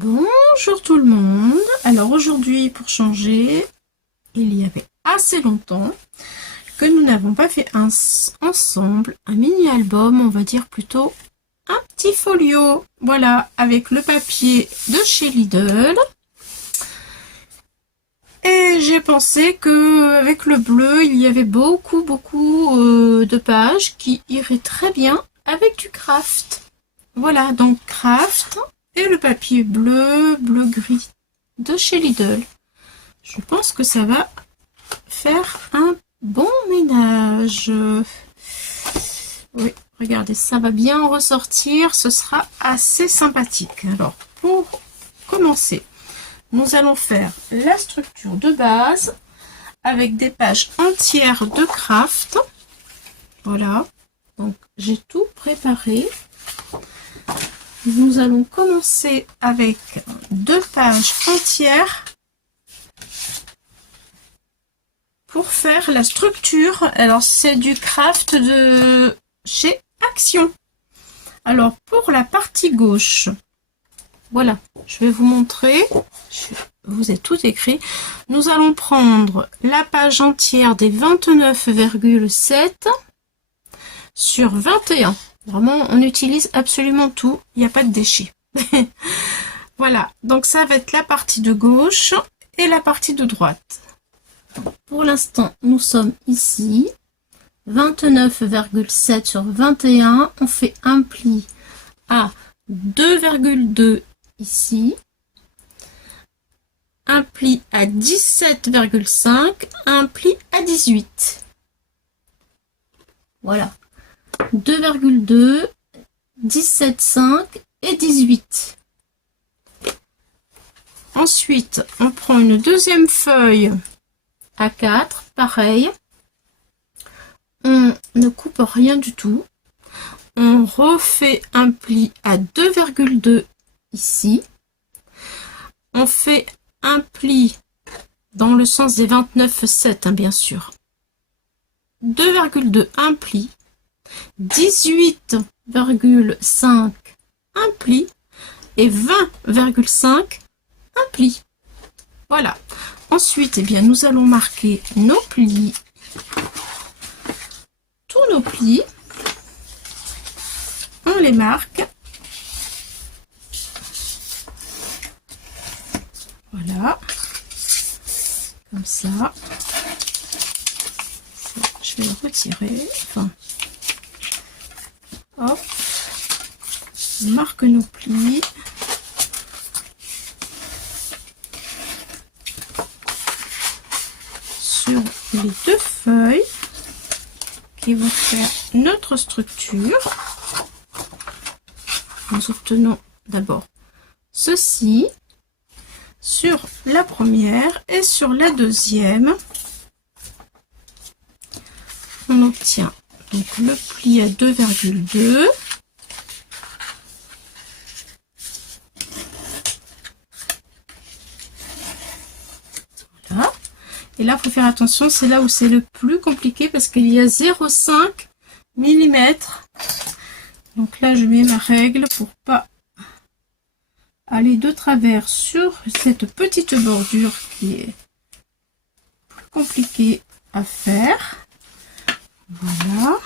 Bonjour tout le monde. Alors aujourd'hui, pour changer, il y avait assez longtemps que nous n'avons pas fait ensemble un mini album, on va dire plutôt un petit folio. Voilà, avec le papier de chez Lidl. Et j'ai pensé que avec le bleu, il y avait beaucoup de pages qui iraient très bien avec du craft. Voilà, donc craft. Et le papier bleu-gris de chez Lidl. Je pense que ça va faire un bon ménage. Oui, regardez, ça va bien ressortir. Ce sera assez sympathique. Alors, pour commencer, nous allons faire la structure de base avec des pages entières de craft. Voilà, donc j'ai tout préparé. Nous allons commencer avec 2 pages entières pour faire la structure. Alors c'est du craft de chez Action. Alors pour la partie gauche, voilà, je vais vous montrer. Vous êtes tout écrit. Nous allons prendre la page entière des 29,7 sur 21. Vraiment, on utilise absolument tout. Il n'y a pas de déchets. Voilà. Donc, ça va être la partie de gauche et la partie de droite. Pour l'instant, nous sommes ici. 29,7 sur 21. On fait un pli à 2,2 ici. Un pli à 17,5. Un pli à 18. Voilà. 2,2, 17,5 et 18. Ensuite, on prend une deuxième feuille A4, pareil. On ne coupe rien du tout. On refait un pli à 2,2 ici. On fait un pli dans le sens des 29,7, hein, bien sûr. 2,2, un pli. 18,5 un pli et 20,5 un pli. Voilà. Ensuite, eh bien, nous allons marquer nos plis, tous nos plis. On les marque. Voilà. Comme ça. Je vais le retirer. Enfin. Hop, on marque nos plis. Sur les 2 feuilles qui vont faire notre structure. Nous obtenons d'abord ceci sur la première et sur la deuxième. On obtient donc le pli à 2,2. Voilà. Et là, il faut faire attention, c'est là où c'est le plus compliqué parce qu'il y a 0,5 mm. Donc là, je mets ma règle pour pas aller de travers sur cette petite bordure qui est plus compliquée à faire. Voilà.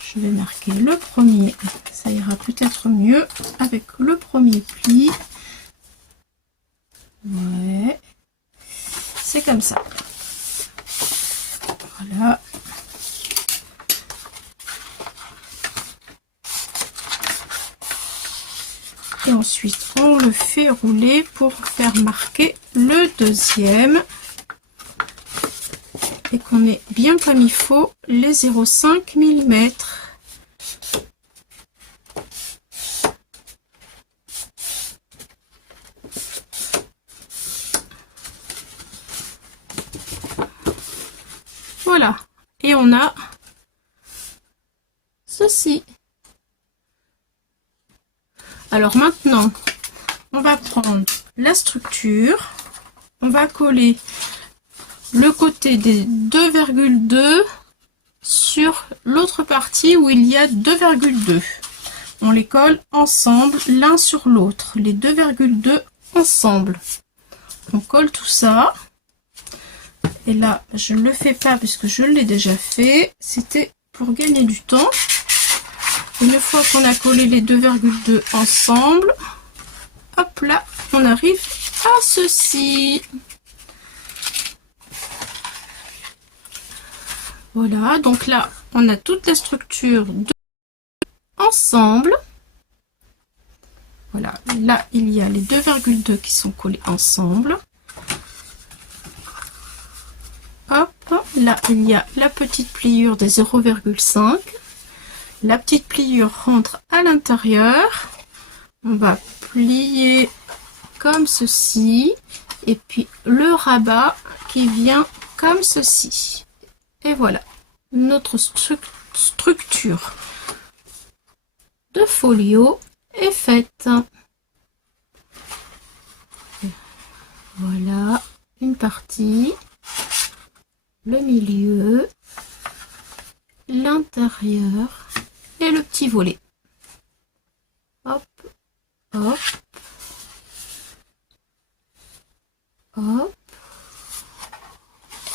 Je vais marquer le premier. Ça ira peut-être mieux avec le premier pli. Ouais. C'est comme ça. Voilà. Et ensuite, on le fait rouler pour faire marquer le deuxième. Et qu'on ait bien comme il faut les 0,5 mm. Voilà. Et on a ceci. Alors maintenant, on va prendre la structure, on va coller le côté des 2,2 sur l'autre partie où il y a 2,2. On les colle ensemble l'un sur l'autre, les 2,2 ensemble. On colle tout ça. Et là, je ne le fais pas puisque je l'ai déjà fait. C'était pour gagner du temps. Une fois qu'on a collé les 2,2 ensemble, hop là, on arrive à ceci. Voilà, donc là, on a toute la structure ensemble. Voilà, là, il y a les 2,2 qui sont collés ensemble. Hop, là, il y a la petite pliure des 0,5. La petite pliure rentre à l'intérieur. On va plier comme ceci. Et puis, le rabat qui vient comme ceci. Et voilà, notre structure de folio est faite. Voilà, une partie, le milieu, l'intérieur et le petit volet. Hop, hop, hop,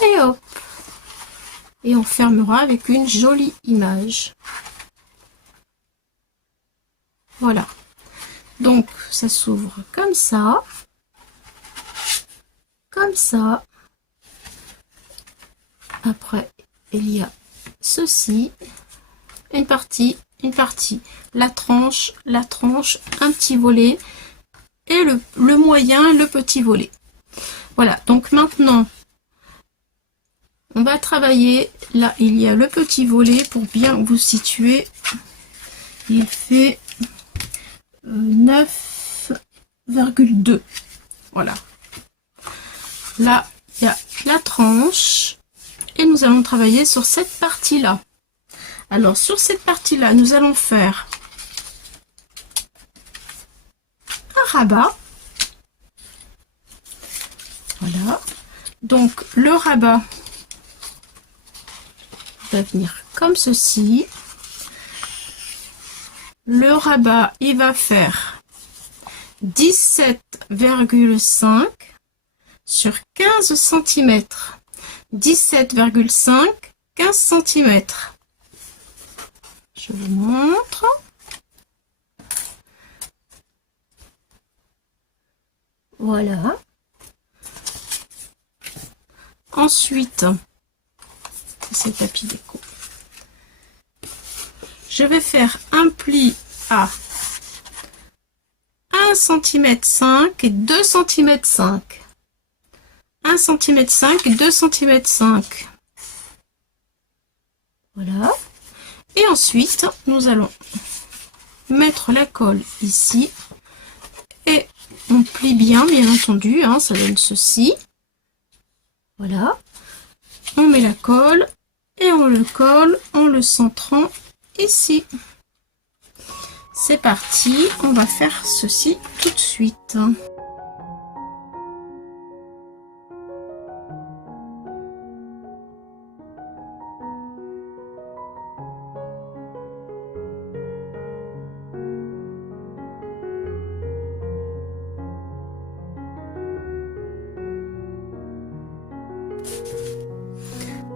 et hop. Et on fermera avec une jolie image. Voilà. Donc, ça s'ouvre comme ça. Comme ça. Après, il y a ceci. Une partie, la tranche, un petit volet. Et le moyen, le petit volet. Voilà. Donc maintenant, on va travailler. Là, il y a le petit volet pour bien vous situer. Il fait 9,2. Voilà. Là, il y a la tranche. Et nous allons travailler sur cette partie-là. Alors, sur cette partie-là, nous allons faire un rabat. Voilà. Donc, le rabat va venir comme ceci. Le rabat, il va faire 17,5 sur 15 cm. 17,5, 15 cm. Je vous montre. Voilà. Ensuite, c'est tapis déco. Je vais faire un pli à 1,5 cm et 2,5 cm. 1,5 cm et 2,5 cm. Voilà. Et ensuite, nous allons mettre la colle ici. Et on plie bien, bien entendu. Hein, ça donne ceci. Voilà. On met la colle et on le colle en le centrant ici. C'est parti. On va faire ceci tout de suite.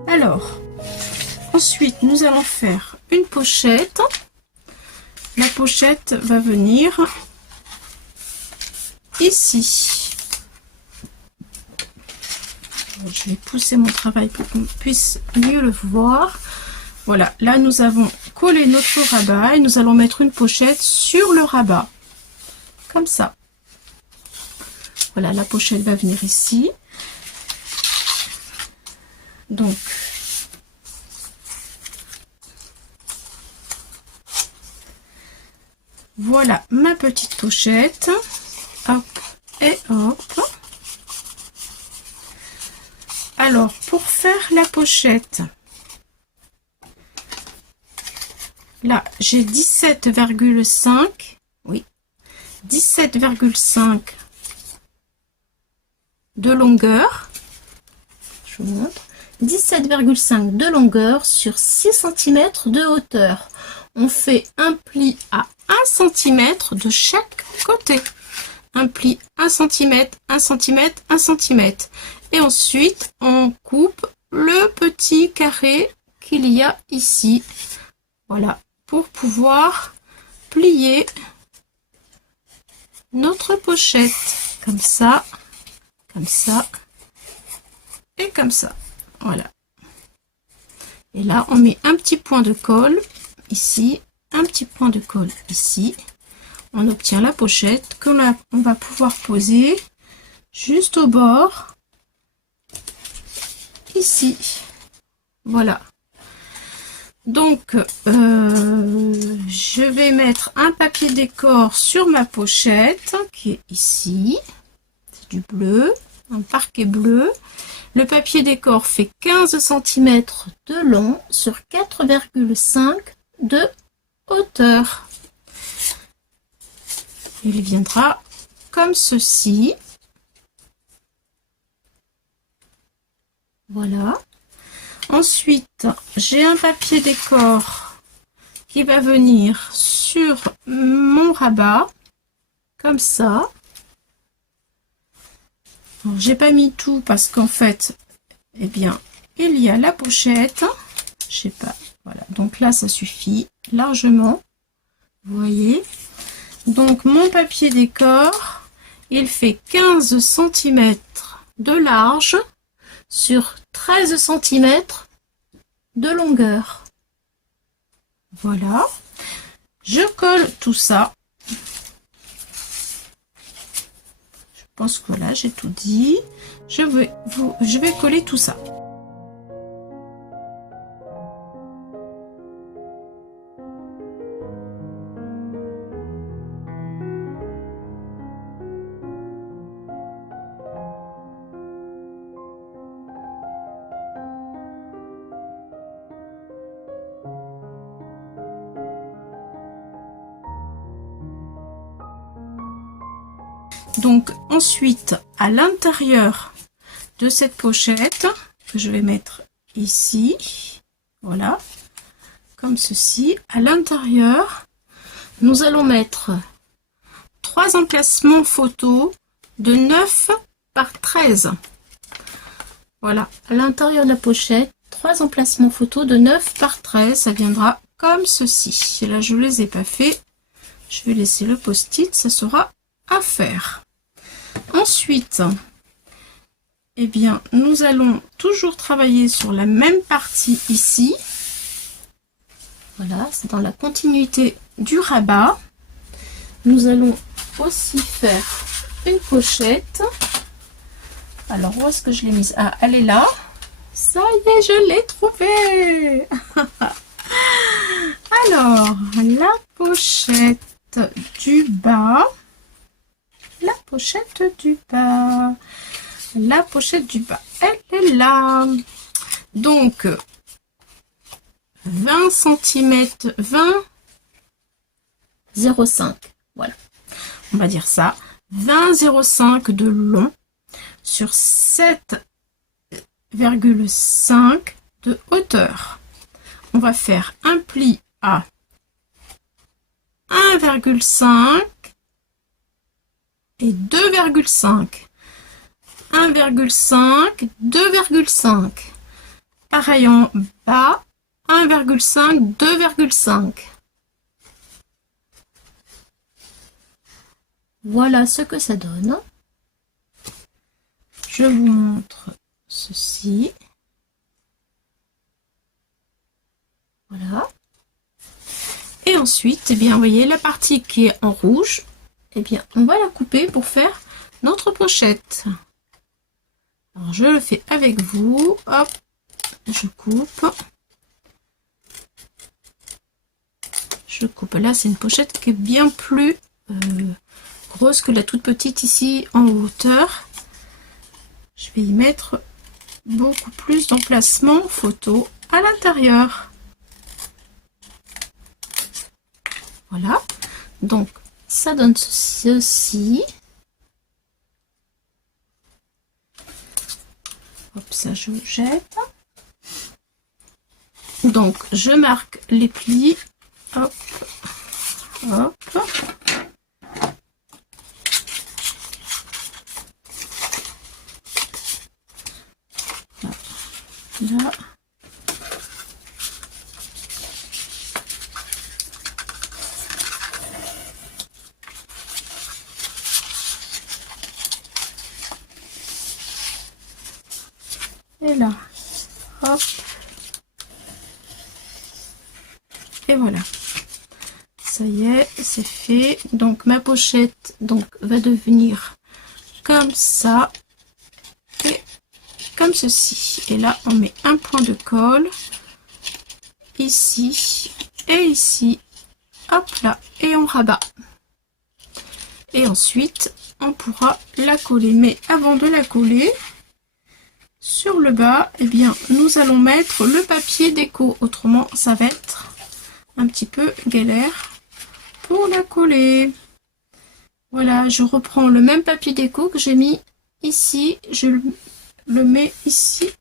Alors, ensuite, nous allons faire une pochette. La pochette va venir ici. Je vais pousser mon travail pour qu'on puisse mieux le voir. Voilà, là nous avons collé notre rabat et nous allons mettre une pochette sur le rabat. Comme ça. Voilà, la pochette va venir ici. Donc, voilà ma petite pochette. Hop et hop. Alors, pour faire la pochette, là, j'ai 17,5. Oui, 17,5 de longueur. Je vous montre. 17,5 de longueur sur 6 cm de hauteur. On fait un pli à 1 cm de chaque côté. Un pli 1 cm, 1 cm, 1 cm. Et ensuite, on coupe le petit carré qu'il y a ici. Voilà, pour pouvoir plier notre pochette. Comme ça et comme ça. Voilà. Et là, on met un petit point de colle ici, un petit point de colle ici. On obtient la pochette que on va pouvoir poser juste au bord, ici. Voilà. Donc, je vais mettre un papier décor sur ma pochette, qui est ici. C'est du bleu, un parquet bleu. Le papier décor fait 15 cm de long sur 4,5 de hauteur. Il viendra comme ceci. Voilà. Ensuite, j'ai un papier décor qui va venir sur mon rabat, comme ça. J'ai pas mis tout parce qu'en fait, eh bien, il y a la pochette. Je sais pas, voilà. Donc là, ça suffit largement. Vous voyez. Donc mon papier décor, il fait 15 cm de large sur 13 cm de longueur. Voilà. Je colle tout ça. Je pense que là j'ai tout dit. Je vais coller tout ça. Donc ensuite, à l'intérieur de cette pochette, que je vais mettre ici, voilà, comme ceci, à l'intérieur, nous allons mettre 3 emplacements photos de 9 par 13. Voilà, à l'intérieur de la pochette, 3 emplacements photos de 9 par 13, ça viendra comme ceci. Et là, je ne les ai pas fait. Je vais laisser le post-it, ça sera à faire. Ensuite, eh bien, nous allons toujours travailler sur la même partie ici. Voilà, c'est dans la continuité du rabat. Nous allons aussi faire une pochette. Alors, où est-ce que je l'ai mise? Ah, elle est là. Ça y est, je l'ai trouvée. Alors, la pochette du bas. La pochette du bas. La pochette du bas, elle est là. Donc, 20 cm, 20, 0,5. Voilà. On va dire ça. 20, 0,5 de long sur 7,5 de hauteur. On va faire un pli à 1,5 et 2,5. 1,5, 2,5. Pareil en bas, 1,5, 2,5. Voilà ce que ça donne. Je vous montre ceci. Voilà. Et ensuite, eh bien, vous voyez la partie qui est en rouge, eh bien, on va la couper pour faire notre pochette. Alors, je le fais avec vous. Hop, je coupe. Je coupe. Là, c'est une pochette qui est bien plus grosse que la toute petite ici en hauteur. Je vais y mettre beaucoup plus d'emplacements photo à l'intérieur. Voilà. Donc, ça donne ceci. Hop, ça je jette. Donc je marque les plis, hop, hop. Là. Et là, hop, et voilà, ça y est, c'est fait. Donc ma pochette donc va devenir comme ça et comme ceci. Et là on met un point de colle ici et ici, hop là, et on rabat. Et ensuite on pourra la coller, mais avant de la coller, sur le bas, eh bien, nous allons mettre le papier déco. Autrement, ça va être un petit peu galère pour la coller. Voilà, je reprends le même papier déco que j'ai mis ici. Je le mets ici.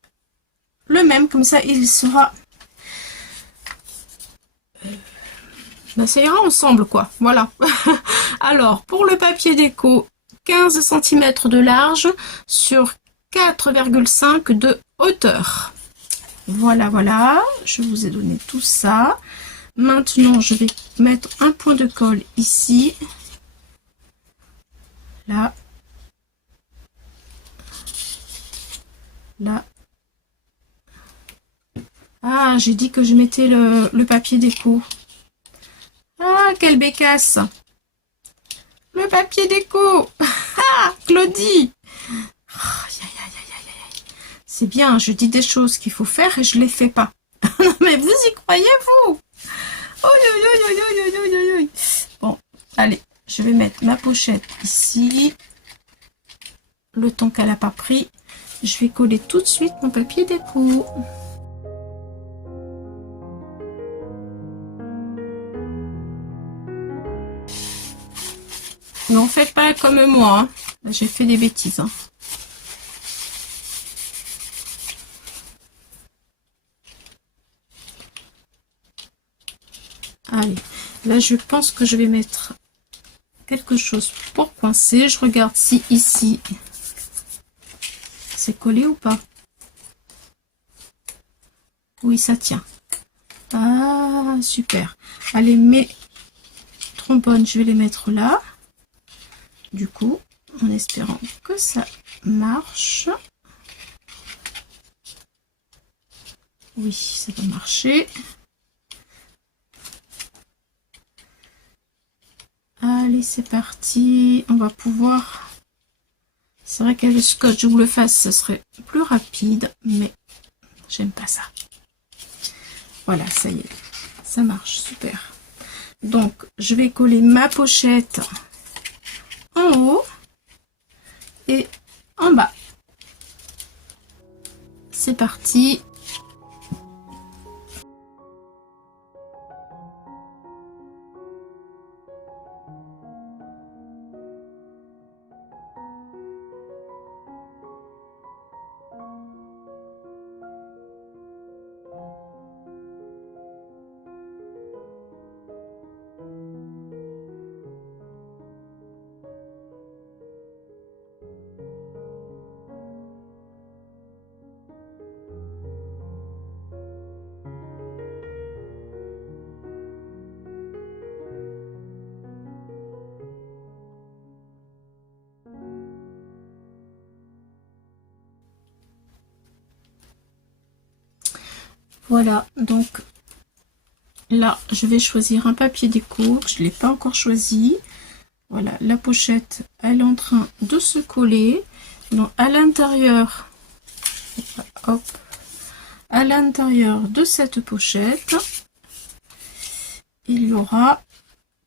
Le même, comme ça, il sera... Ben, ça ira ensemble, quoi. Voilà. Alors, pour le papier déco, 15 cm de large sur 4,5 de hauteur. Voilà, voilà, je vous ai donné tout ça. Maintenant, je vais mettre un point de colle ici. Là. Là. Ah, j'ai dit que je mettais le papier déco. Ah, quelle bécasse! Le papier déco! Ah, Claudie! C'est bien, je dis des choses qu'il faut faire et je les fais pas. Mais vous y croyez, vous? Bon, allez, je vais mettre ma pochette ici. Le temps qu'elle n'a pas pris, je vais coller tout de suite mon papier déco. Non, faites pas comme moi, hein. J'ai fait des bêtises. Hein. Allez, là je pense que je vais mettre quelque chose pour coincer. Je regarde si ici c'est collé ou pas. Oui, ça tient. Ah, super. Allez, mes trombones, je vais les mettre là. Du coup, en espérant que ça marche. Oui, ça va marcher. Allez, c'est parti. On va pouvoir... C'est vrai qu'avec le scotch ou le face, ce serait plus rapide, mais j'aime pas ça. Voilà, ça y est. Ça marche, super. Donc, je vais coller ma pochette en haut et en bas. C'est parti. Voilà, donc là, je vais choisir un papier déco. Je ne l'ai pas encore choisi. Voilà, la pochette, elle est en train de se coller. Donc, à l'intérieur, hop, à l'intérieur de cette pochette, il y aura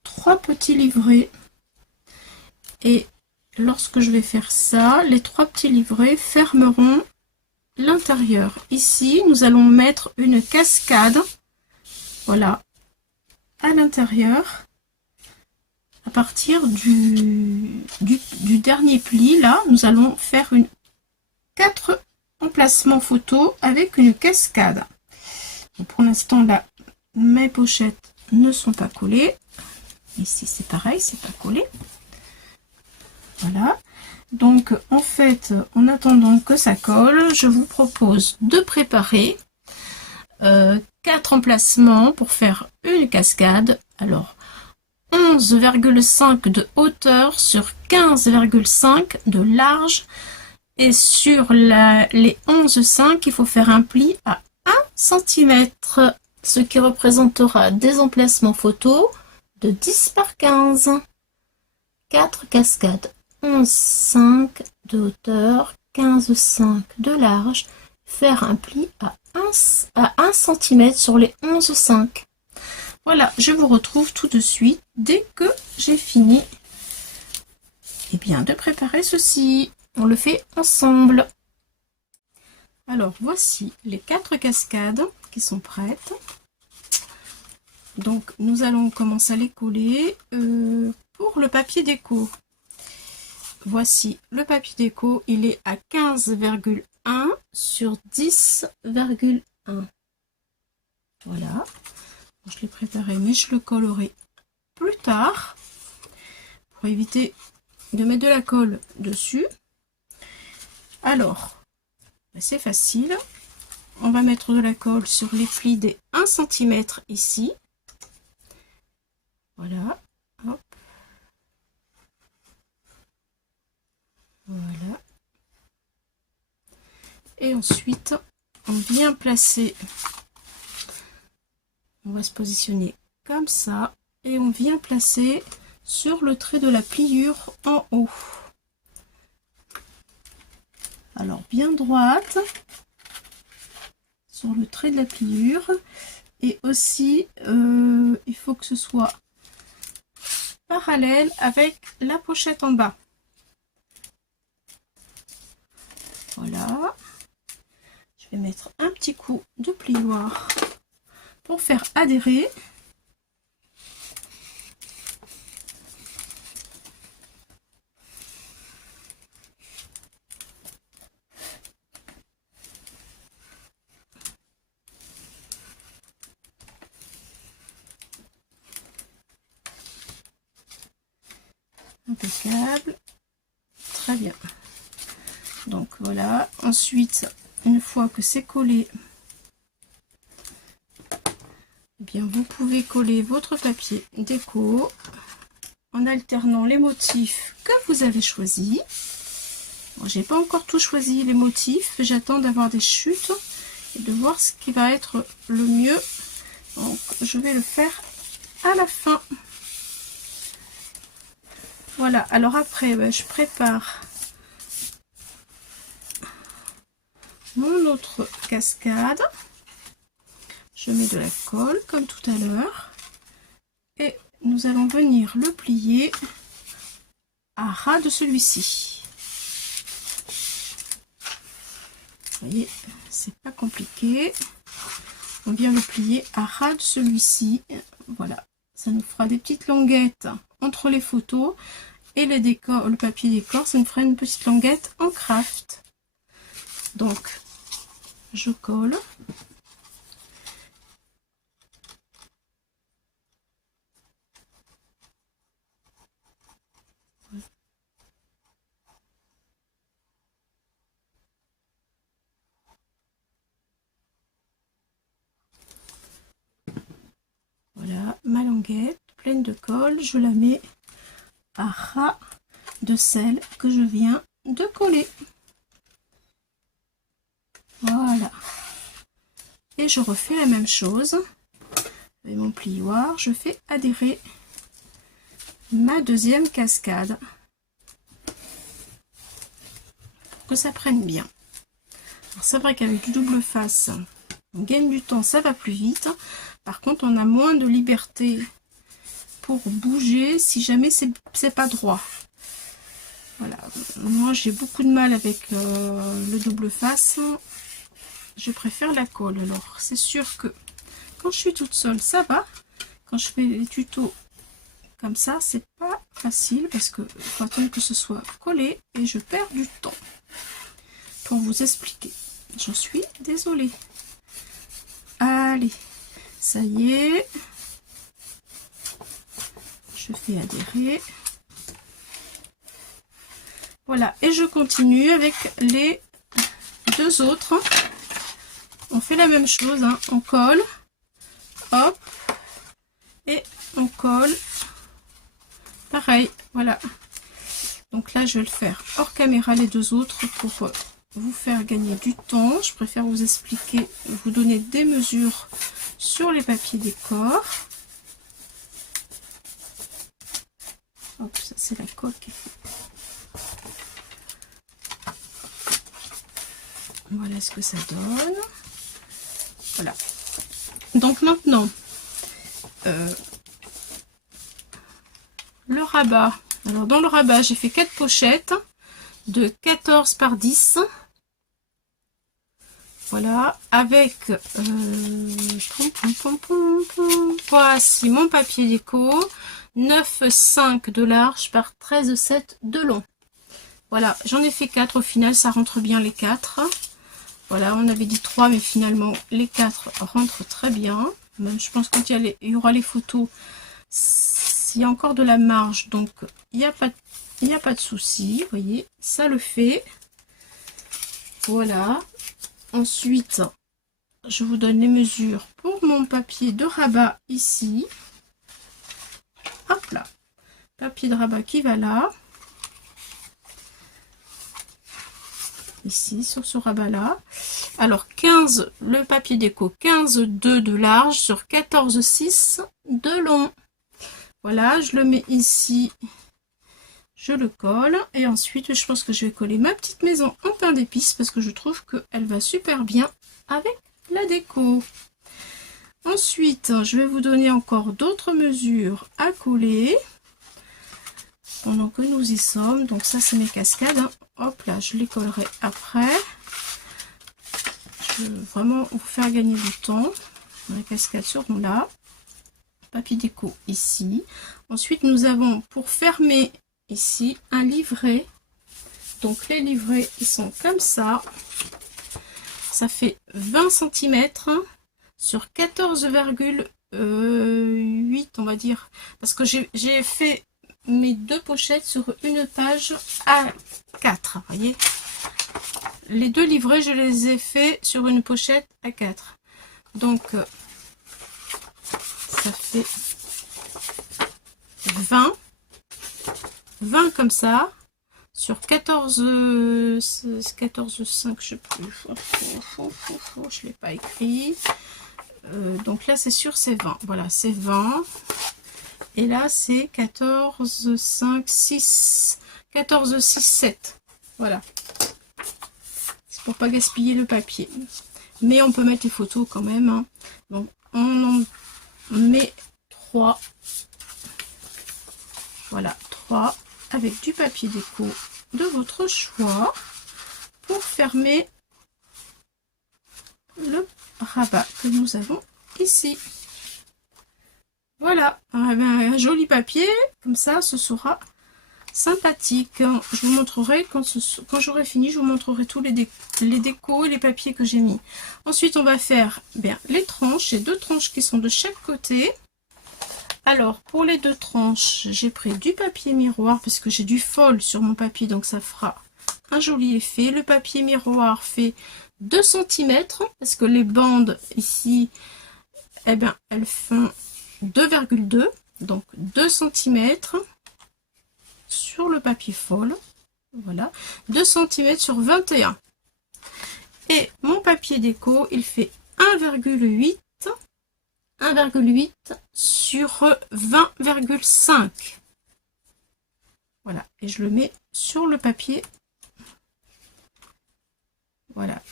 3 petits livrets. Et lorsque je vais faire ça, les 3 petits livrets fermeront l'intérieur. Ici, nous allons mettre une cascade. Voilà, à l'intérieur. À partir du dernier pli, là, nous allons faire 4 emplacements photo avec une cascade. Pour l'instant, là, mes pochettes ne sont pas collées. Ici, c'est pareil, c'est pas collé. Voilà. Donc, en fait, en attendant que ça colle, je vous propose de préparer 4 emplacements pour faire une cascade. Alors, 11,5 de hauteur sur 15,5 de large. Et sur les 11,5, il faut faire un pli à 1 cm, ce qui représentera des emplacements photos de 10 par 15. 4 cascades, 11,5 de hauteur, 15,5 de large. Faire un pli à 1 cm sur les 11,5. Voilà, je vous retrouve tout de suite dès que j'ai fini de préparer ceci. On le fait ensemble. Alors, voici les 4 cascades qui sont prêtes. Donc, nous allons commencer à les coller pour le papier déco. Voici le papier déco, il est à 15,1 sur 10,1. Voilà. Je l'ai préparé, mais je le collerai plus tard pour éviter de mettre de la colle dessus. Alors, c'est facile. On va mettre de la colle sur les plis des 1 cm ici. Voilà. Hop. Voilà. Et ensuite, on vient placer. On va se positionner comme ça. Et on vient placer sur le trait de la pliure en haut. Alors, bien droite sur le trait de la pliure. Et aussi, il faut que ce soit parallèle avec la pochette en bas. Voilà. Je vais mettre un petit coup de plioir pour faire adhérer. Impeccable. Très bien. Donc voilà. Ensuite, une fois que c'est collé, vous pouvez coller votre papier déco en alternant les motifs que vous avez choisis. Bon, j'ai pas encore tout choisi les motifs. J'attends d'avoir des chutes et de voir ce qui va être le mieux. Donc je vais le faire à la fin. Voilà, alors après, je prépare mon autre cascade. Je mets de la colle comme tout à l'heure. Et nous allons venir le plier à ras de celui-ci. Vous voyez, c'est pas compliqué. On vient le plier à ras de celui-ci. Voilà, ça nous fera des petites languettes entre les photos et les décors, le papier décor, ça nous fera une petite languette en craft. Donc, je colle. Voilà, ma languette pleine de colle, je la mets à ras de celle que je viens de coller. Voilà. Et je refais la même chose. Avec mon plioir, je fais adhérer ma deuxième cascade pour que ça prenne bien. C'est vrai qu'avec du double face, on gagne du temps, ça va plus vite. Par contre, on a moins de liberté pour bouger si jamais c'est pas droit. Voilà, moi j'ai beaucoup de mal avec le double face. Je préfère la colle. Alors c'est sûr que quand je suis toute seule ça va. Quand je fais les tutos comme ça, c'est pas facile parce que faut attendre que ce soit collé et je perds du temps pour vous expliquer. J'en suis désolée. Allez, ça y est. Je fais adhérer. Voilà, et je continue avec les deux autres. On fait la même chose, hein. On colle, hop, et on colle. Pareil, voilà. Donc là, je vais le faire hors caméra les deux autres pour vous faire gagner du temps. Je préfère vous expliquer, vous donner des mesures sur les papiers décor. Hop, ça c'est la colle qui est faite. Voilà ce que ça donne. Voilà. Donc maintenant, le rabat. Alors dans le rabat, j'ai fait 4 pochettes de 14 par 10. Voilà, avec voici mon papier déco, 9,5 de large par 13,7 de long. Voilà, j'en ai fait 4 au final, ça rentre bien les 4. Voilà, on avait dit 3, mais finalement les 4 rentrent très bien. Même je pense qu'il y aura les photos, il y a encore de la marge, donc il n'y a pas de souci. Vous voyez, ça le fait. Voilà. Ensuite, je vous donne les mesures pour mon papier de rabat ici. Hop là. Papier de rabat qui va là. Ici, sur ce rabat là. Alors, 15, le papier déco, 15,2 de large sur 14,6 de long. Voilà, je le mets ici. Je le colle et ensuite je pense que je vais coller ma petite maison en pain d'épices parce que je trouve qu'elle va super bien avec la déco. Ensuite, je vais vous donner encore d'autres mesures à coller pendant que nous y sommes. Donc ça c'est mes cascades, hein. Hop là, je les collerai après. Je veux vraiment vous faire gagner du temps. Les cascades seront là. Papier déco ici. Ensuite nous avons pour fermer ici un livret. Donc les livrets ils sont comme ça. Ça fait 20 cm sur 14,8 on va dire. Parce que j'ai fait mes deux pochettes sur une page A4. Vous voyez, les deux livrets je les ai fait sur une pochette A4. Donc ça fait 20 comme ça sur 14,5 je sais plus, je l'ai pas écrit, donc là c'est sûr c'est 20, voilà c'est 20 et là c'est 14,6 7, voilà, c'est pour pas gaspiller le papier, mais on peut mettre les photos quand même, hein. Donc on en met 3, voilà 3 avec du papier déco de votre choix pour fermer le rabat que nous avons ici. Voilà, un joli papier, comme ça ce sera sympathique. Je vous montrerai quand j'aurai fini, je vous montrerai tous les décos et les papiers que j'ai mis. Ensuite on va faire bien les tranches, j'ai deux tranches qui sont de chaque côté. Alors, pour les deux tranches, j'ai pris du papier miroir parce que j'ai du fol sur mon papier, donc ça fera un joli effet. Le papier miroir fait 2 cm parce que les bandes ici, eh bien, elles font 2,2, donc 2 cm sur le papier fol. Voilà, 2 cm sur 21. Et mon papier déco, il fait 1,8 sur 20,5. Voilà, et je le mets sur le papier. Voilà,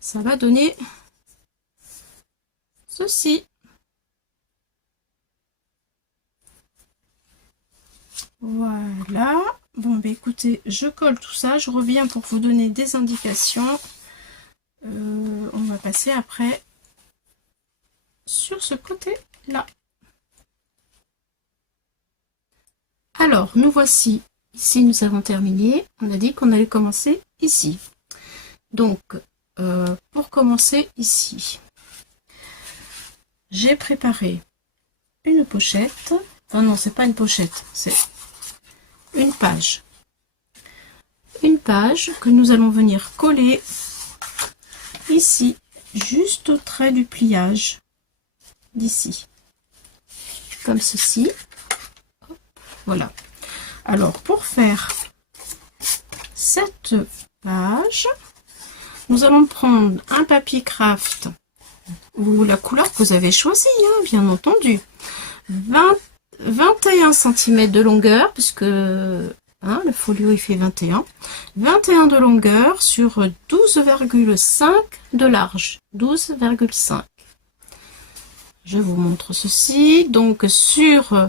ça va donner ceci. Voilà, bon bah écoutez, je colle tout ça, je reviens pour vous donner des indications. On va passer après sur ce côté là. Alors nous voici ici, nous avons terminé. On a dit qu'on allait commencer ici, donc pour commencer ici, j'ai préparé une pochette. Enfin non, c'est pas une pochette, c'est une page. Une page que nous allons venir coller ici, juste au trait du pliage d'ici, comme ceci. Hop, voilà. Alors pour faire cette page, nous allons prendre un papier craft ou la couleur que vous avez choisie, hein, bien entendu. 21 cm de longueur, puisque hein, le folio il fait 21 de longueur sur 12,5 de large. 12,5. Je vous montre ceci. Donc sur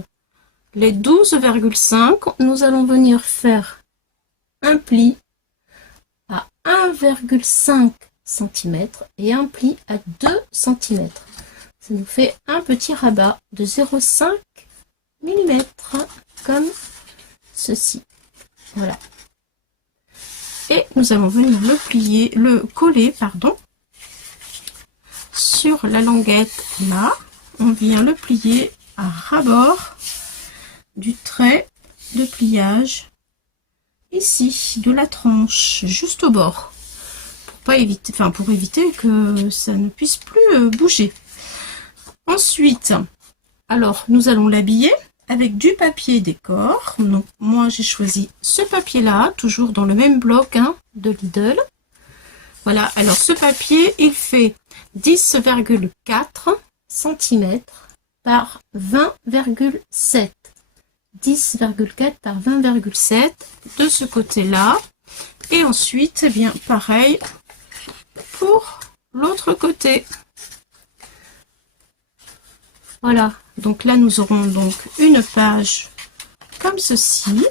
les 12,5, nous allons venir faire un pli à 1,5 cm et un pli à 2 cm. Ça nous fait un petit rabat de 0,5 mm comme ceci. Voilà. Et nous allons venir le coller, pardon, sur la languette là. On vient le plier à ras-bord du trait de pliage ici, de la tranche, juste au bord, pour éviter que ça ne puisse plus bouger. Ensuite, alors nous allons l'habiller avec du papier décor. Donc moi j'ai choisi ce papier là, toujours dans le même bloc hein, de Lidl. Voilà, alors ce papier il fait 10,4 cm par 20,7. 10,4 par 20,7 de ce côté là. Et ensuite, eh bien pareil pour l'autre côté. Voilà, donc là nous aurons donc une page comme ceci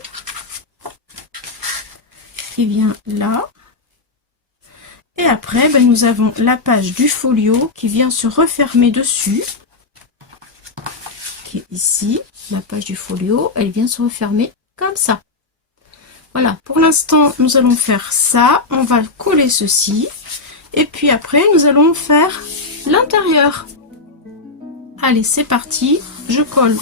qui vient là. Et après, ben, nous avons la page du folio qui vient se refermer dessus, qui est ici. La page du folio, elle vient se refermer comme ça. Voilà, pour l'instant, nous allons faire ça. On va coller ceci. Et puis après, nous allons faire l'intérieur. Allez, c'est parti. Je colle.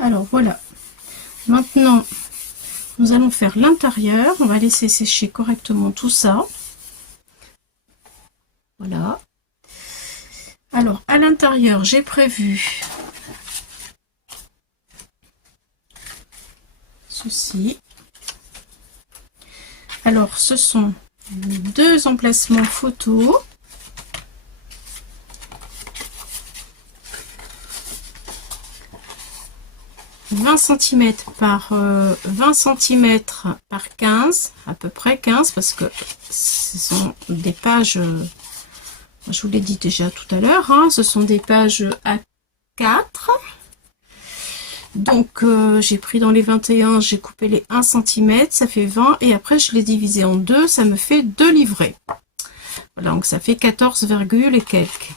Alors voilà, maintenant nous allons faire l'intérieur. On va laisser sécher correctement tout ça. Voilà. Alors à l'intérieur, j'ai prévu ceci. Alors ce sont deux emplacements photos. « 20 cm par 20 cm par 15, à peu près 15, parce que ce sont des pages, je vous l'ai dit déjà tout à l'heure, hein, ce sont des pages A4. Donc j'ai pris dans les 21, j'ai coupé les 1 cm, ça fait 20, et après je l'ai divisé en deux, ça me fait 2 livrets. Voilà, donc ça fait 14, et quelques.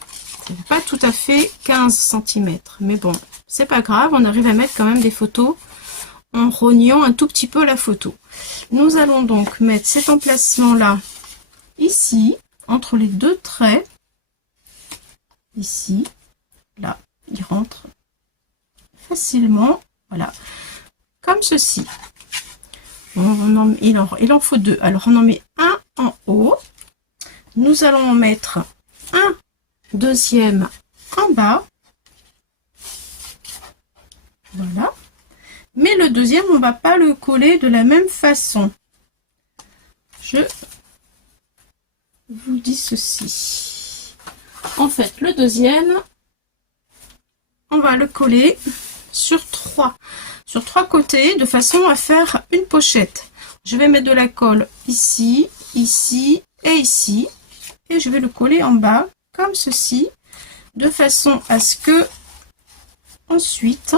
C'est pas tout à fait 15 cm, mais bon, c'est pas grave, on arrive à mettre quand même des photos en rognant un tout petit peu la photo. Nous allons donc mettre cet emplacement là, ici, entre les deux traits, ici, là, il rentre facilement, voilà, comme ceci. Il en faut deux, alors on en met un en haut, nous allons en mettre un deuxième en bas. Voilà. Mais le deuxième, on va pas le coller de la même façon. Je vous dis ceci. en fait, le deuxième, on va le coller sur trois côtés de façon à faire une pochette. Je vais mettre de la colle ici, ici et ici. Et je vais le coller en bas comme ceci, de façon à ce que ensuite,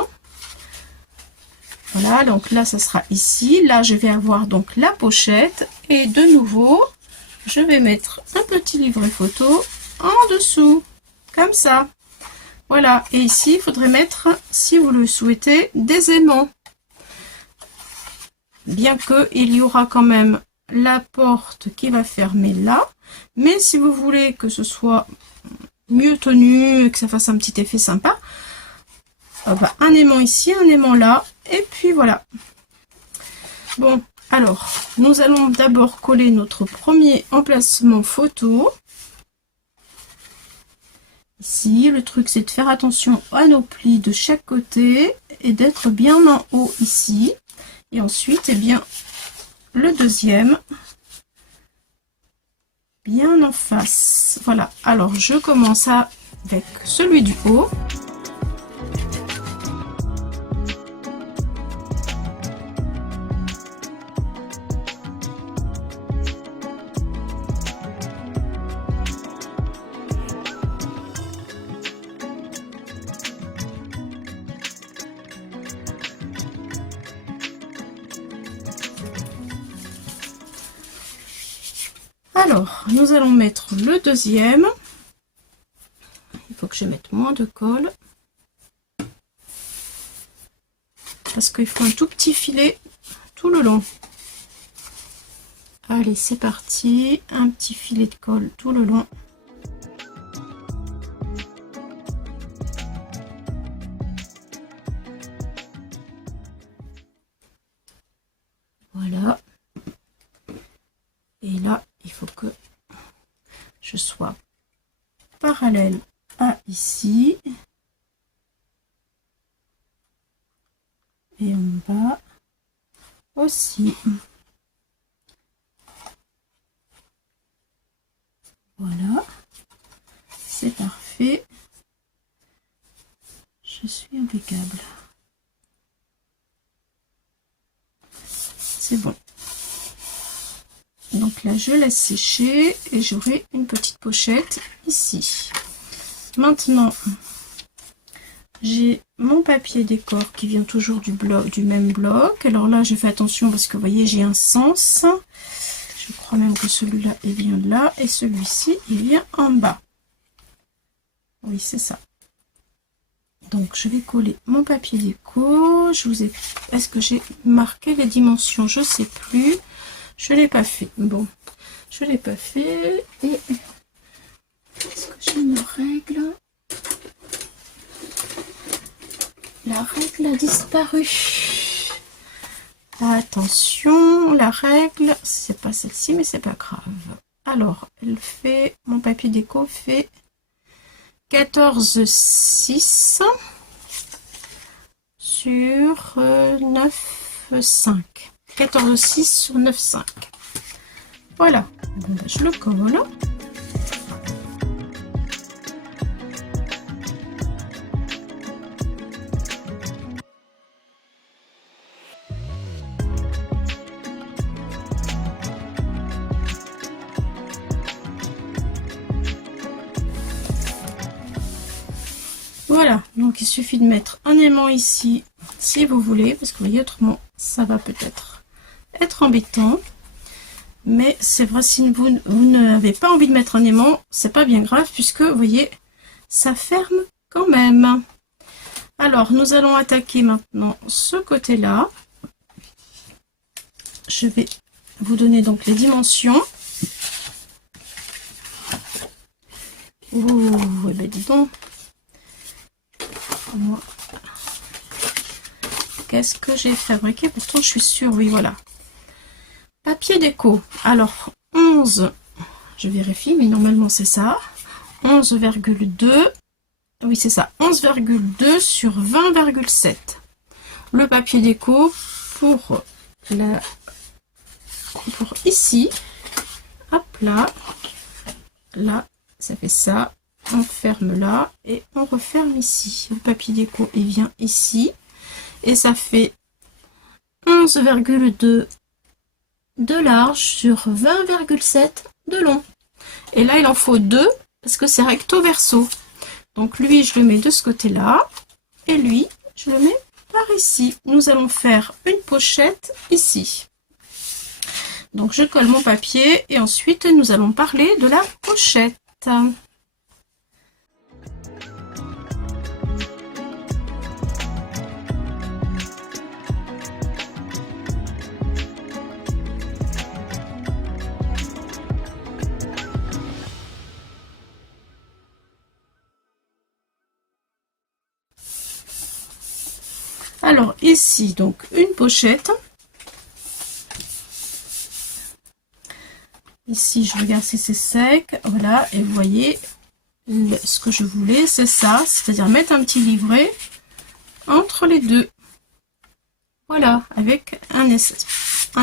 voilà, donc là ça sera ici, là je vais avoir donc la pochette et de nouveau je vais mettre un petit livret photo en dessous, comme ça. Voilà, et ici il faudrait mettre, si vous le souhaitez, des aimants. Bien que il y aura quand même la porte qui va fermer là, mais si vous voulez que ce soit mieux tenu, que ça fasse un petit effet sympa, un aimant ici, un aimant là, et puis voilà. Bon, alors, nous allons d'abord coller notre premier emplacement photo. Ici, le truc c'est de faire attention à nos plis de chaque côté et d'être bien en haut ici. Et ensuite, eh bien, le deuxième, bien en face. Voilà, alors je commence avec celui du haut. Alors, nous allons mettre le deuxième. Il faut que je mette moins de colle. Parce qu'il faut un tout petit filet tout le long. Allez, c'est parti. Un petit filet de colle tout le long. Voilà. Et là, il faut que je sois parallèle à ici. Et en bas aussi. Voilà. C'est parfait. Je suis impeccable. C'est bon. Donc là, je laisse sécher et j'aurai une petite pochette ici. Maintenant, j'ai mon papier décor qui vient toujours du même bloc. Alors là, je fais attention parce que vous voyez, j'ai un sens. Je crois même que celui-là, il vient de là et celui-ci, il vient en bas. Oui, c'est ça. Donc, je vais coller mon papier déco. Est-ce que j'ai marqué les dimensions? Je sais plus. Je l'ai pas fait. Bon, je l'ai pas fait. Et est-ce que j'ai une règle? La règle a disparu. Attention, la règle, c'est pas celle-ci, mais c'est pas grave. Alors, elle fait, mon papier déco fait 14,6 sur 9,5. 14,6 sur 9,5. Voilà, bon, ben, je le colle. Voilà, donc il suffit de mettre un aimant ici, si vous voulez, parce que vous voyez, autrement, ça va peut-être être embêtant. Mais c'est vrai, si vous n'avez pas envie de mettre un aimant, c'est pas bien grave, puisque, vous voyez, ça ferme quand même. Alors, nous allons attaquer maintenant ce côté-là. Je vais vous donner donc les dimensions. Ouh, eh ben dis donc. Qu'est-ce que j'ai fabriqué? Pourtant, je suis sûre, oui, voilà. Papier déco. Alors, 11, je vérifie, mais normalement, c'est ça. 11,2. Oui, c'est ça. 11,2 sur 20,7. Le papier déco pour ici. Hop là. Là, ça fait ça. on ferme là et on referme ici. Le papier déco, il vient ici et ça fait 11,2 de large sur 20,7 de long. Et là, il en faut deux parce que c'est recto verso. Donc lui, je le mets de ce côté-là et lui, je le mets par ici. Nous allons faire une pochette ici. Donc je colle mon papier et ensuite nous allons parler de la pochette. Alors ici, donc une pochette. Ici, je regarde si c'est sec. Voilà, et vous voyez, ce que je voulais, c'est ça. C'est-à-dire mettre un petit livret entre les deux. Voilà, avec un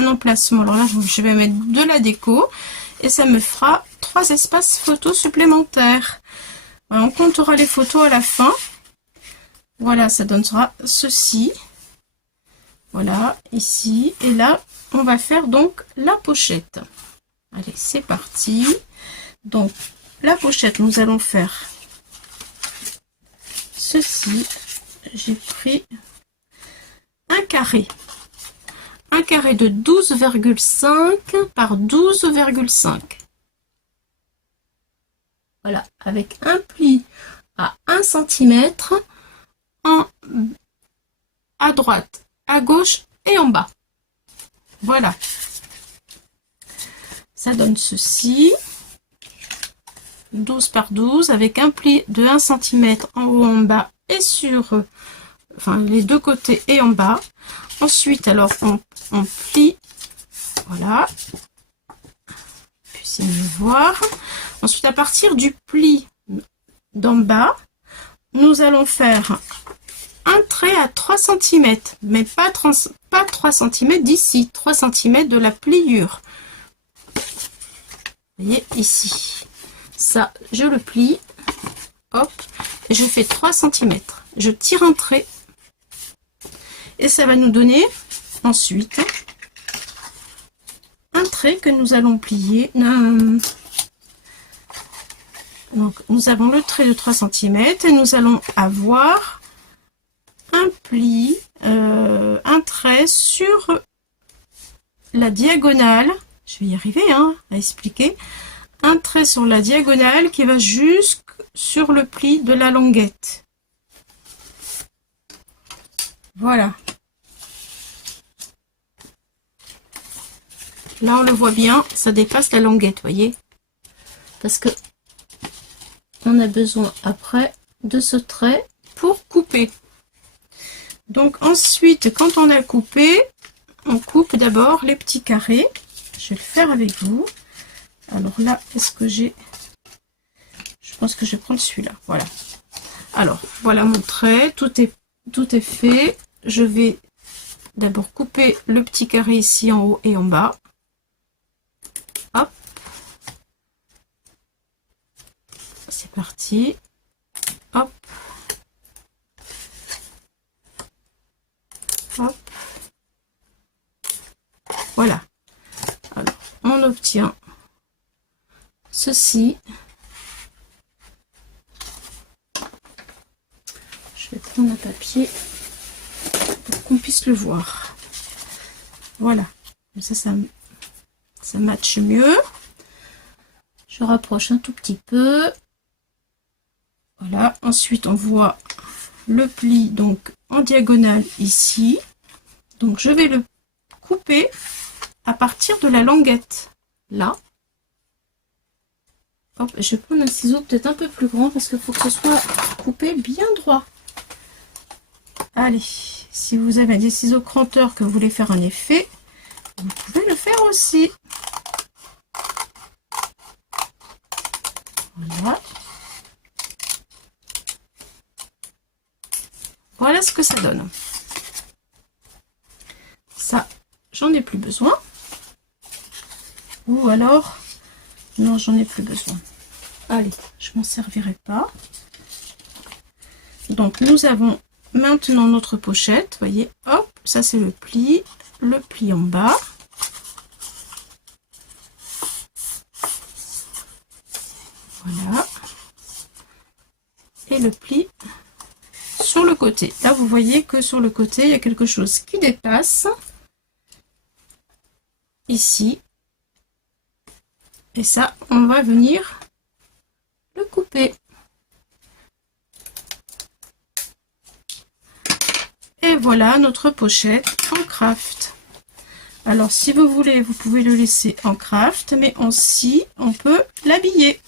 emplacement. Alors là, je vais mettre de la déco. Et ça me fera 3 espaces photos supplémentaires. Voilà, on comptera les photos à la fin. Voilà, ça donnera ceci. Voilà, ici. Et là, on va faire donc la pochette. Allez, c'est parti. Donc, la pochette, nous allons faire ceci. J'ai pris un carré. Un carré de 12,5 par 12,5. Voilà, avec un pli à 1 cm à droite, à gauche et en bas. Voilà. Ça donne ceci. 12 par 12 avec un pli de 1 cm en haut, en bas et sur les deux côtés et en bas. Ensuite, alors on plie. Voilà. Puissez me voir. Ensuite, à partir du pli d'en bas, nous allons faire un trait à 3 cm, mais pas 3 cm d'ici, 3 cm de la pliure. Vous voyez ici. Ça, je le plie. Hop. Et je fais 3 cm. Je tire un trait. Et ça va nous donner ensuite un trait que nous allons plier. Donc, nous avons le trait de 3 cm et nous allons avoir un pli, un trait sur la diagonale. Je vais y arriver à expliquer. Un trait sur la diagonale qui va jusque sur le pli de la languette. Voilà. Là, on le voit bien, ça dépasse la languette, voyez. Parce que on a besoin après de ce trait pour couper. Donc ensuite, quand on a coupé, on coupe d'abord les petits carrés. Je vais le faire avec vous. Alors là, est-ce que j'ai... Je pense que je vais prendre celui-là. Voilà. Alors, voilà mon trait. Tout est fait. Je vais d'abord couper le petit carré ici en haut et en bas. Hop. C'est parti. Hop. Hop. Voilà. Alors, on obtient ceci. Je vais prendre un papier pour qu'on puisse le voir. Voilà. Comme ça matche mieux. Je rapproche un tout petit peu. Voilà. Ensuite, on voit le pli donc en diagonale ici. Donc, je vais le couper à partir de la languette. Là. Hop, je vais prendre un ciseau peut-être un peu plus grand parce qu'il faut que ce soit coupé bien droit. Allez, si vous avez des ciseaux cranteurs que vous voulez faire un effet, vous pouvez le faire aussi. Voilà. Voilà ce que ça donne. Ça, j'en ai plus besoin. Ou alors, non, j'en ai plus besoin. Allez, je m'en servirai pas. Donc nous avons maintenant notre pochette, voyez, hop, ça c'est le pli en bas. Voilà. Et le pli sur le côté. Là, vous voyez que sur le côté, il y a quelque chose qui dépasse. Ici. Et ça, on va venir le couper. Et voilà notre pochette en craft. Alors, si vous voulez, vous pouvez le laisser en craft, mais aussi, on peut l'habiller.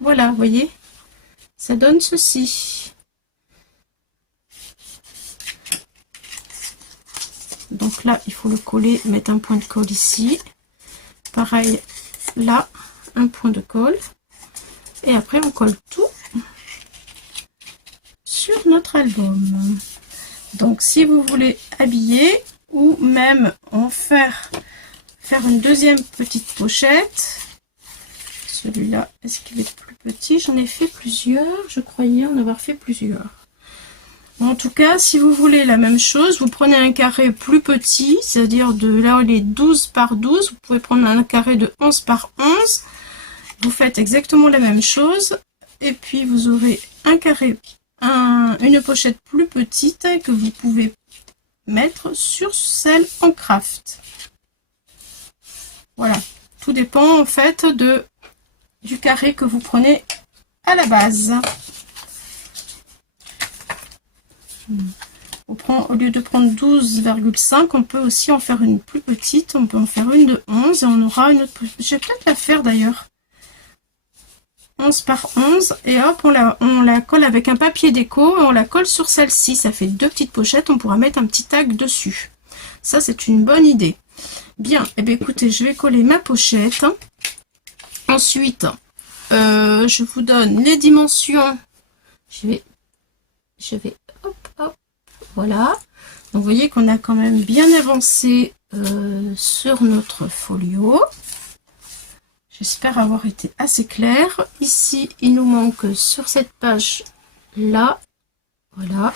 Voilà, vous voyez, ça donne ceci. Donc là, il faut le coller, mettre un point de colle ici. Pareil, là, un point de colle. Et après, on colle tout sur notre album. Donc, si vous voulez habiller ou même en faire une deuxième petite pochette. Celui-là, est-ce qu'il est plus petit? J'en ai fait plusieurs. Je croyais en avoir fait plusieurs. En tout cas, si vous voulez la même chose, vous prenez un carré plus petit, c'est-à-dire de là où il est 12 par 12, vous pouvez prendre un carré de 11 par 11. Vous faites exactement la même chose. Et puis, vous aurez un carré, une pochette plus petite que vous pouvez mettre sur celle en craft. Voilà. Tout dépend en fait du carré que vous prenez à la base. Au lieu de prendre 12,5, on peut aussi en faire une plus petite. On peut en faire une de 11 et on aura une autre. Je vais peut-être la faire d'ailleurs. 11 par 11 et hop, on la colle avec un papier déco et on la colle sur celle-ci. Ça fait deux petites pochettes. On pourra mettre un petit tag dessus. Ça, c'est une bonne idée. Bien, et bien écoutez, je vais coller ma pochette. Ensuite, je vous donne les dimensions. Je vais, hop, voilà. Donc, vous voyez qu'on a quand même bien avancé sur notre folio. J'espère avoir été assez claire. Ici, il nous manque sur cette page-là, voilà,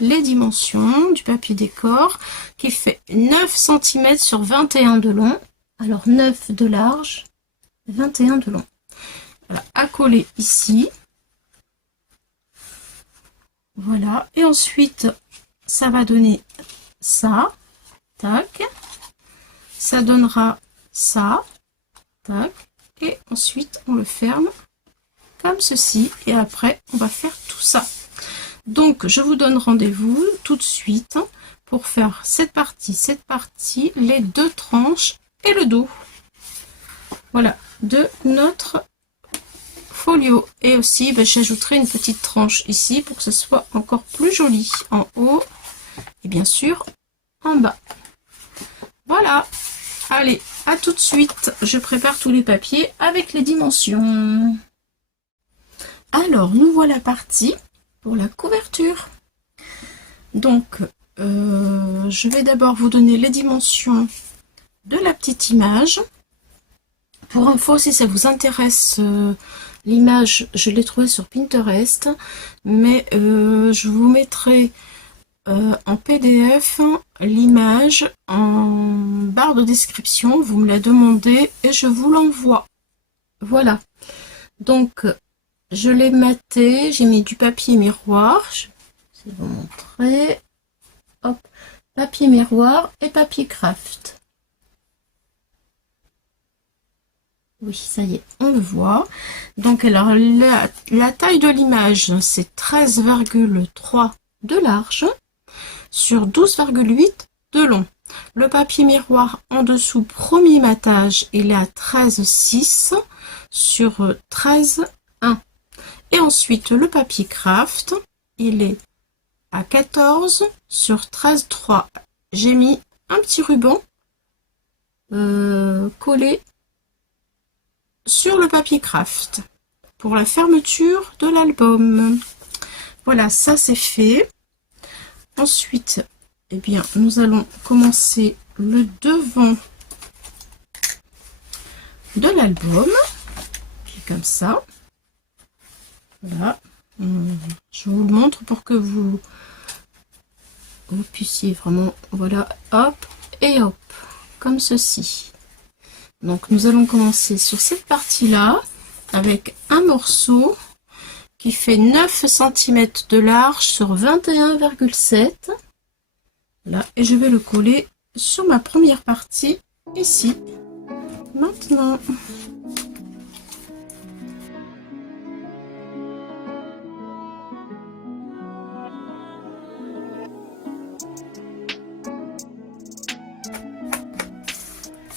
les dimensions du papier décor qui fait 9 cm sur 21 de long. Alors, 9 de large. 21 de long. Voilà, à coller ici. Voilà. Et ensuite, ça va donner ça. Tac. Ça donnera ça. Tac. Et ensuite, on le ferme comme ceci. Et après, on va faire tout ça. Donc, je vous donne rendez-vous tout de suite pour faire cette partie, les deux tranches et le dos. Voilà. De notre folio et aussi j'ajouterai une petite tranche ici pour que ce soit encore plus joli en haut et bien sûr en bas. Voilà, allez, à tout de suite. Je prépare tous les papiers avec les dimensions. Alors nous voilà partis pour la couverture. Donc je vais d'abord vous donner les dimensions de la petite image. Pour info, si ça vous intéresse, l'image, je l'ai trouvée sur Pinterest, mais je vous mettrai en PDF l'image en barre de description. Vous me la demandez et je vous l'envoie. Voilà. Donc, je l'ai maté, j'ai mis du papier miroir. Je vais vous montrer. Hop, papier miroir et papier craft. Oui, ça y est, on le voit. Donc, alors, la taille de l'image, c'est 13,3 de large sur 12,8 de long. Le papier miroir en dessous, premier matage, il est à 13,6 sur 13,1. Et ensuite, le papier craft, il est à 14 sur 13,3. J'ai mis un petit ruban collé sur le papier craft pour la fermeture de l'album. Voilà, ça c'est fait. Ensuite, eh bien, nous allons commencer le devant de l'album, qui est comme ça. Voilà. Je vous le montre pour que vous puissiez vraiment, voilà, hop et hop, comme ceci. Donc nous allons commencer sur cette partie-là avec un morceau qui fait 9 cm de large sur 21,7. Là, et je vais le coller sur ma première partie ici. Maintenant.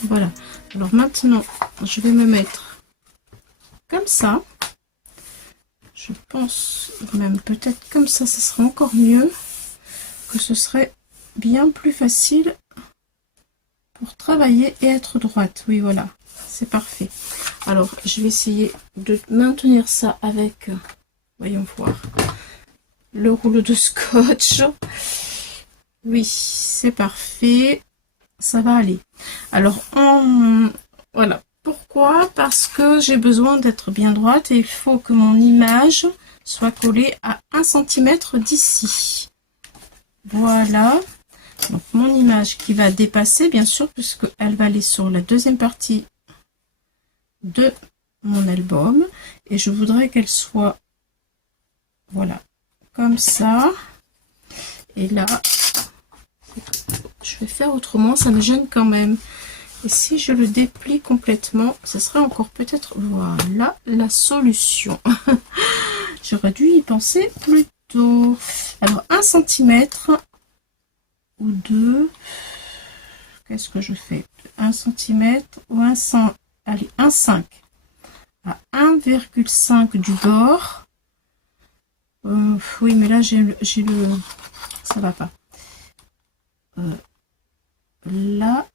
Voilà. Alors maintenant, je vais me mettre comme ça. Je pense même peut-être comme ça sera encore mieux, que ce serait bien plus facile pour travailler et être droite. Oui, voilà, c'est parfait. Alors, je vais essayer de maintenir ça avec, voyons voir, le rouleau de scotch. Oui, c'est parfait. Ça va aller. Alors, voilà. Pourquoi? Parce que j'ai besoin d'être bien droite et il faut que mon image soit collée à 1 cm d'ici. Voilà. Donc, mon image qui va dépasser, bien sûr, puisqu'elle va aller sur la deuxième partie de mon album. Et je voudrais qu'elle soit, voilà, comme ça. Et là, je vais faire autrement, ça me gêne quand même. Et si je le déplie complètement, ce serait encore peut-être, voilà, la solution. J'aurais dû y penser plus tôt. Alors, 1 cm ou 2. Qu'est-ce que je fais? 1 cm ou 1 cm. Allez, 1,5 à 1,5 du bord. Oui, mais là, j'ai le... Ça va pas. Là,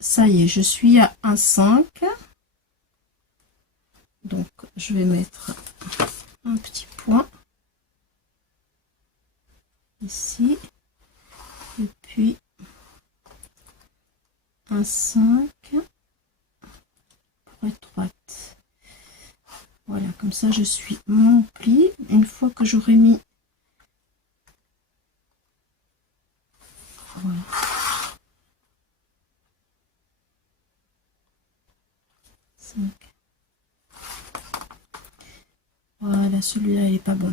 ça y est, je suis à 1,5. Donc, je vais mettre un petit point ici. Et puis, 1,5 pour être droite. Voilà, comme ça, je suis mon pli. Une fois que j'aurai mis... Voilà. Voilà, celui-là, il est pas bon.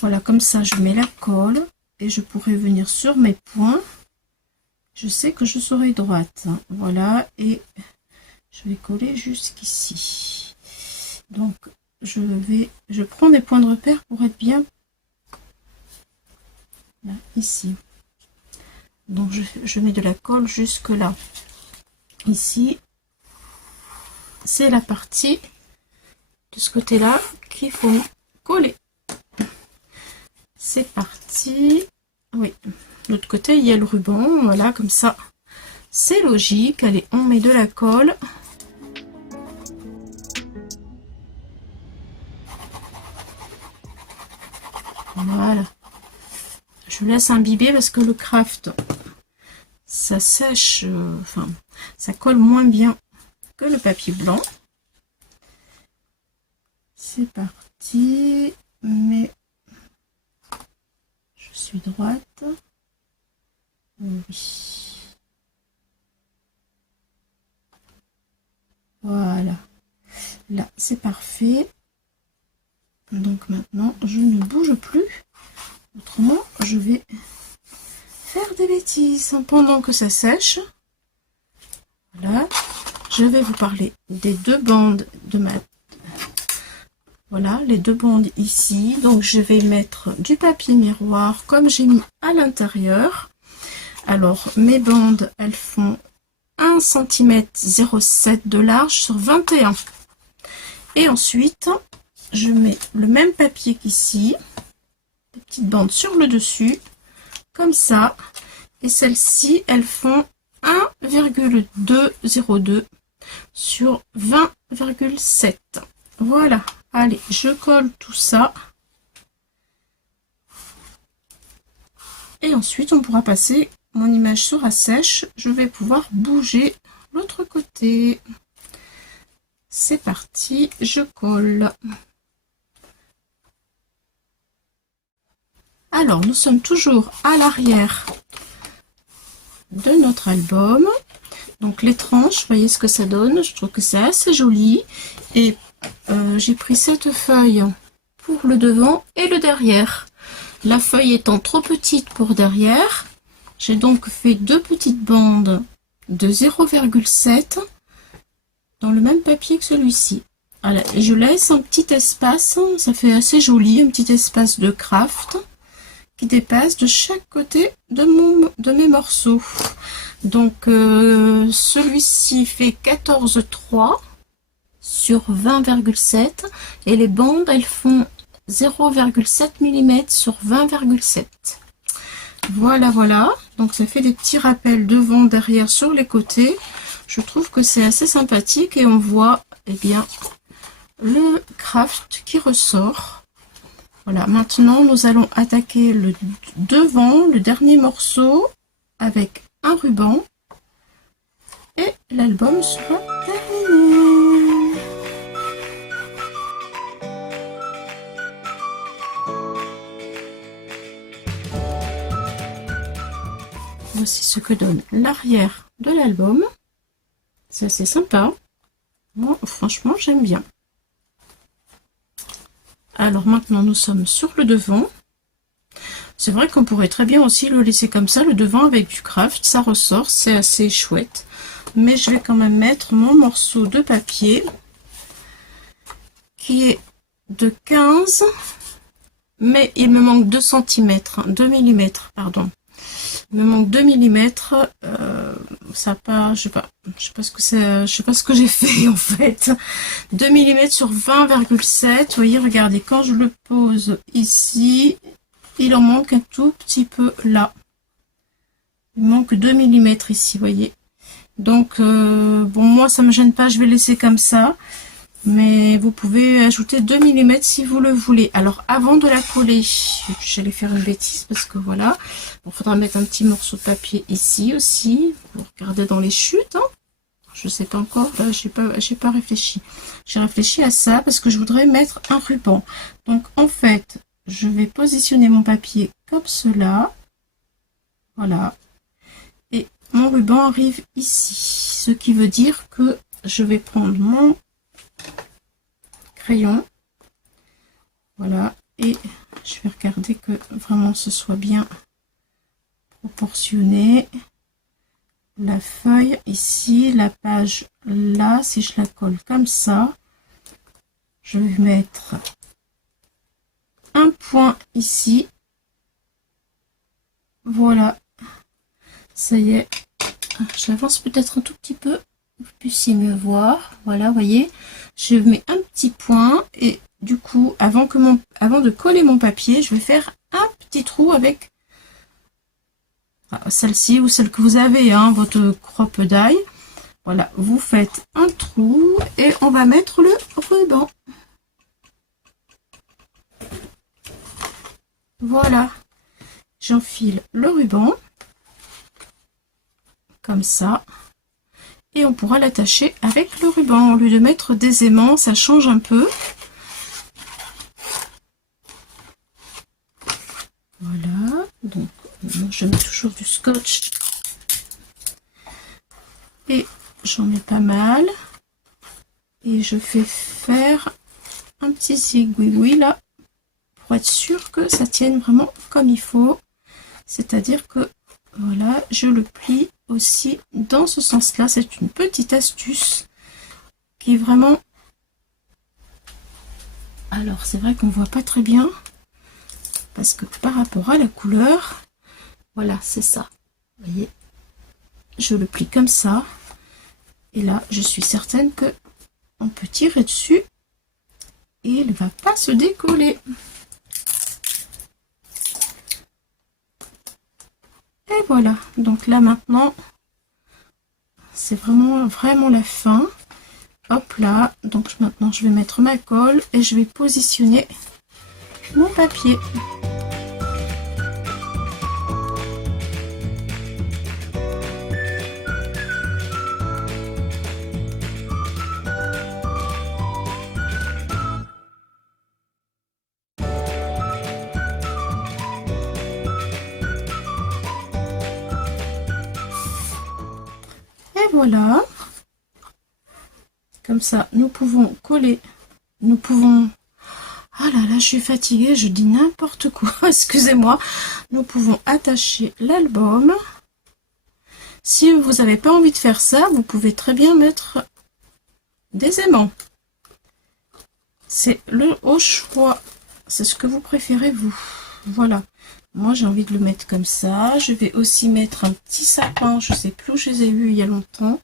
Voilà, comme ça, je mets la colle et je pourrai venir sur mes points. Je sais que je serai droite. Voilà, et je vais coller jusqu'ici. Donc, je prends des points de repère pour être bien là, ici. Donc, je mets de la colle jusque là. Ici, c'est la partie de ce côté-là qu'il faut coller. C'est parti. Oui, de l'autre côté, il y a le ruban. Voilà, comme ça, c'est logique. Allez, on met de la colle. Voilà. Je laisse imbiber parce que le craft, ça sèche, enfin, ça colle moins bien que le papier blanc. C'est parti, mais je suis droite. Oui. Voilà. Là, c'est parfait. Donc maintenant, je ne bouge plus. Autrement, je vais faire des bêtises pendant que ça sèche. Voilà. Je vais vous parler des deux bandes de ma... Voilà, les deux bandes ici. Donc, je vais mettre du papier miroir comme j'ai mis à l'intérieur. Alors, mes bandes, elles font 1 cm 0,7 de large sur 21. Et ensuite, je mets le même papier qu'ici. Des petites bandes sur le dessus, comme ça. Et celles-ci, elles font 1,202 sur 20,7. Voilà. Allez, je colle tout ça. Et ensuite, on pourra passer, mon image sera sèche. Je vais pouvoir bouger l'autre côté. C'est parti, je colle. Alors, nous sommes toujours à l'arrière de notre album. Donc les tranches, voyez ce que ça donne. Je trouve que c'est assez joli. Et j'ai pris cette feuille pour le devant et le derrière. La feuille étant trop petite pour derrière, j'ai donc fait deux petites bandes de 0,7 dans le même papier que celui-ci. Voilà, et je laisse un petit espace, ça fait assez joli, un petit espace de craft qui dépasse de chaque côté de mes morceaux. Donc celui-ci fait 14,3 sur 20,7 et les bandes elles font 0,7 mm sur 20,7. Voilà, donc ça fait des petits rappels devant, derrière, sur les côtés. Je trouve que c'est assez sympathique et on voit bien le craft qui ressort. Voilà, maintenant nous allons attaquer le devant, le dernier morceau avec un ruban et l'album sera terminé. Voici ce que donne l'arrière de l'album. C'est assez sympa. Moi, franchement, j'aime bien. Alors maintenant, nous sommes sur le devant. C'est vrai qu'on pourrait très bien aussi le laisser comme ça, le devant avec du craft. Ça ressort, c'est assez chouette. Mais je vais quand même mettre mon morceau de papier qui est de 15, mais il me manque 2 cm, 2 mm, pardon. Il me manque 2 mm, ça pas, je sais pas ce que c'est, je sais pas ce que j'ai fait en fait. 2 mm sur 20,7, vous voyez, regardez, quand je le pose ici, il en manque un tout petit peu là. Il manque 2 mm ici, vous voyez. Donc, bon, moi ça me gêne pas, je vais laisser comme ça. Mais vous pouvez ajouter 2 mm si vous le voulez. Alors avant de la coller, j'allais faire une bêtise parce que voilà, il faudra mettre un petit morceau de papier ici aussi. Vous regardez dans les chutes, hein. Je sais pas encore, là j'ai pas réfléchi. J'ai réfléchi à ça parce que je voudrais mettre un ruban. Donc en fait, je vais positionner mon papier comme cela. Voilà. Et mon ruban arrive ici. Ce qui veut dire que je vais prendre mon crayon, voilà, et je vais regarder que vraiment ce soit bien proportionné. La feuille ici, la page là, si je la colle comme ça, je vais mettre un point ici. Voilà, ça y est, j'avance peut-être un tout petit peu, vous puissiez mieux voir. Voilà, vous voyez, je mets un petit point et du coup, avant de coller mon papier, je vais faire un petit trou avec celle-ci ou celle que vous avez, hein, votre croppe d'ail. Voilà, vous faites un trou et on va mettre le ruban. Voilà, j'enfile le ruban comme ça. Et on pourra l'attacher avec le ruban. Au lieu de mettre des aimants, ça change un peu. Voilà. Donc, je mets toujours du scotch. Et j'en mets pas mal. Et je fais faire un petit zigouigoui là. Pour être sûr que ça tienne vraiment comme il faut. C'est-à-dire que, voilà, je le plie aussi dans ce sens-là. C'est une petite astuce qui est vraiment... Alors, c'est vrai qu'on voit pas très bien parce que par rapport à la couleur, voilà, c'est ça. Vous voyez, je le plie comme ça. Et là, je suis certaine que on peut tirer dessus et il ne va pas se décoller. Et voilà, donc là maintenant, c'est vraiment la fin. Hop là, donc maintenant je vais mettre ma colle et je vais positionner mon papier. voilà. Comme ça, nous pouvons coller. Nous pouvons... Ah là là, je suis fatiguée, je dis n'importe quoi, excusez-moi. Nous pouvons attacher l'album. Si vous n'avez pas envie de faire ça, vous pouvez très bien mettre des aimants. C'est le au choix. C'est ce que vous préférez, vous. Voilà. Moi, j'ai envie de le mettre comme ça. Je vais aussi mettre un petit sapin. Je sais plus où je les ai vus il y a longtemps.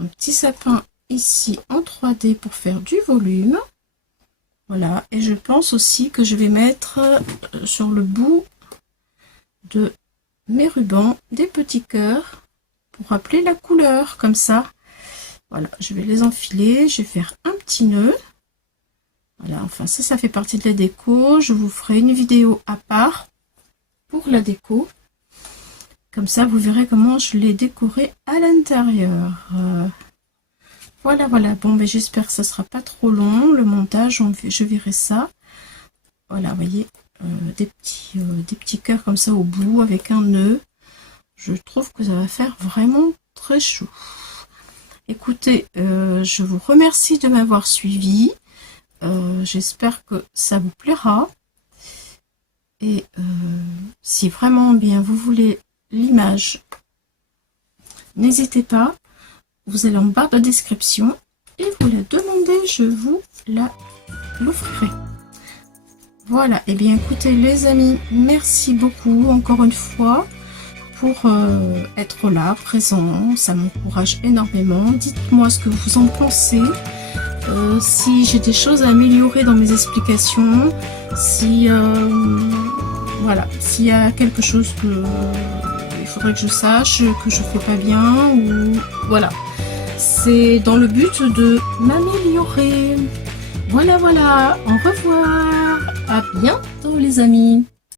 Un petit sapin ici en 3D pour faire du volume. Voilà. Et je pense aussi que je vais mettre sur le bout de mes rubans des petits cœurs pour rappeler la couleur. Comme ça. Voilà. Je vais les enfiler. Je vais faire un petit nœud. Voilà. Enfin, ça fait partie de la déco. Je vous ferai une vidéo à part pour la déco. Comme ça, vous verrez comment je l'ai décoré à l'intérieur. Voilà, voilà. Bon, mais j'espère que ça sera pas trop long. Le montage, je verrai ça. Voilà, vous voyez, des petits cœurs comme ça au bout avec un nœud. Je trouve que ça va faire vraiment très chou. Écoutez, je vous remercie de m'avoir suivi. J'espère que ça vous plaira. Et si vraiment bien vous voulez l'image, n'hésitez pas. Vous allez en barre de description et vous la demandez, je vous l'offrirai. Voilà, et bien écoutez les amis, merci beaucoup encore une fois pour être là, présent, ça m'encourage énormément. Dites-moi ce que vous en pensez, si j'ai des choses à améliorer dans mes explications, si voilà, s'il y a quelque chose que il faudrait que je sache, que je fais pas bien, ou voilà. C'est dans le but de m'améliorer. Voilà, voilà. Au revoir. À bientôt les amis.